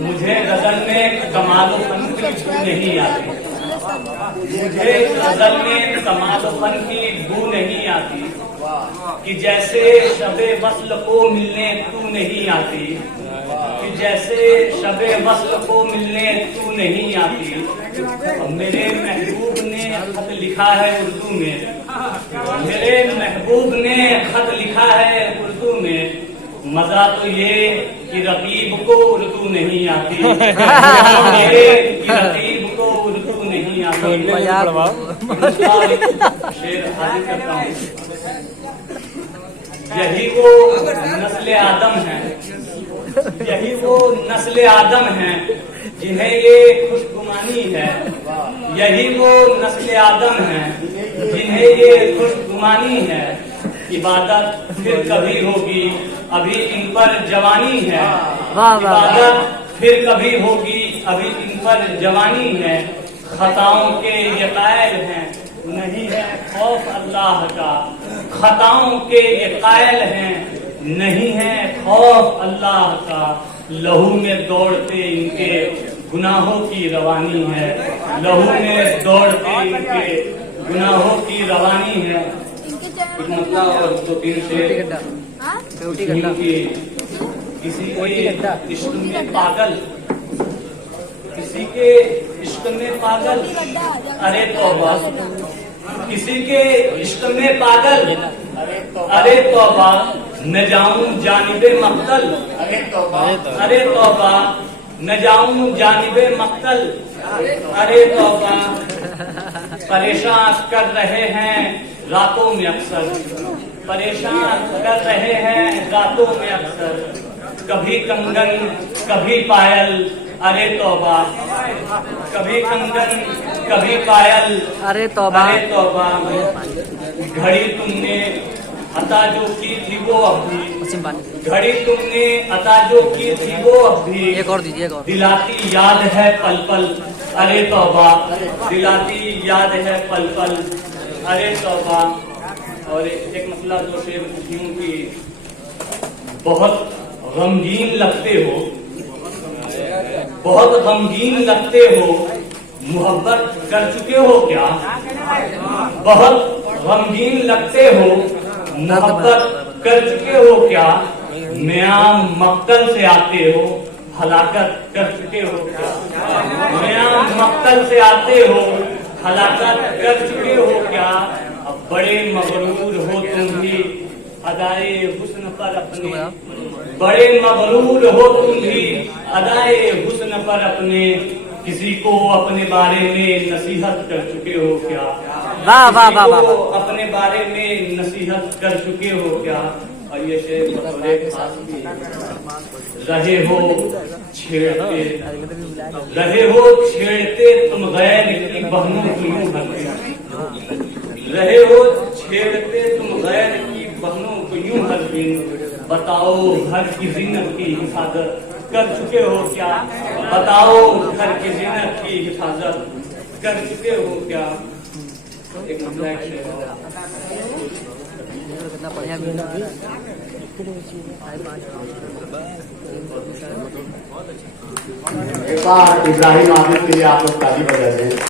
मुझे गजल में कमालोपन की बू नहीं आती। मुझे गजल में कमालोपन की बू नहीं आती कि जैसे शबे वस्ल को मिलने तू नहीं आती, कि जैसे शबे वस्ल को मिलने तू नहीं आती। मेरे महबूब ने खत लिखा है उर्दू में, मेरे महबूब ने खत लिखा है उर्दू में। मजा तो ये कि रकीब को उर्दू नहीं आती, कि रकीब को उर्दू नहीं आती। शेर हाजिर करता हूँ। यही वो नस्ल आदम है, यही वो नस्ल आदम है जिन्हें ये खुशगुमानी है। यही वो नस्ल आदम है जिन्हें ये खुशगुमानी है। इबादत फिर कभी होगी, अभी इन पर जवानी है। इबादत फिर कभी होगी, अभी इन पर जवानी है। खताओं के ये कायल हैं, नहीं है खौफ अल्लाह का। खताओं के ये कायल हैं, नहीं है खौफ अल्लाह का। लहू में दौड़ते इनके गुनाहों की रवानी है, लहू में दौड़ते इनके गुनाहों की रवानी है। कुछ मतलब और दो तीन से किसी के इश्क में पागल, किसी के इश्क में पागल, अरे तौबा। किसी के इश्क में पागल, अरे तौबा। मैं जाऊं जानिबे मक्तल, अरे तौबा। मैं जाऊं जानिबे मक्तल, अरे तौबा। परेशान कर रहे हैं रातों में अक्सर, परेशान कर रहे हैं रातों में अक्सर। कभी कंगन कभी पायल, अरे तौबा। कभी कंगन कभी पायल, अरे तौबा, अरे तौबा। घड़ी तुमने अता जो की थी वो अब भी, घड़ी तुमने अता जो की थी वो अब भी। एक और दीजिए, एक और। दिलाती याद है पल पल, अरे तौबा। दिलाती याद है पल पल, अरे तौबा। और एक मसला जो शेर यूं की बहुत गमगीन लगते हो, बहुत गमगीन लगते हो। मोहब्बत कर चुके हो क्या? बहुत गमगीन लगते हो, मोहब्बत कर चुके हो क्या? म्याम मक्तल से आते हो, हलाकत कर चुके हो क्या? म्याम मक्तल से आते हो, हलाकत कर चुके हो क्या? अब बड़े मगरूर हो तुम भी अदाए हुस्न पर अपने, बड़े मगरूर हो तुम भी अदाए हुस्न पर अपने। किसी को अपने बारे में नसीहत कर चुके हो क्या? वाह वाह वाह वाह। अपने बारे में नसीहत कर चुके हो क्या? और ये शेर रहे हो छेड़ते, रहे हो छेड़ते तुम गैर की बहनों को यूं भरते, रहे हो छेड़ते तुम गैर की बहनों को यूं हर दिन। बताओ घर की जीनत की हिफाजत कर चुके हो क्या? बताओ घर की जीनत की हिफाजत कर चुके हो क्या? एक इब्राहिम आबिद के लिए आप लोग ताली बजा दें।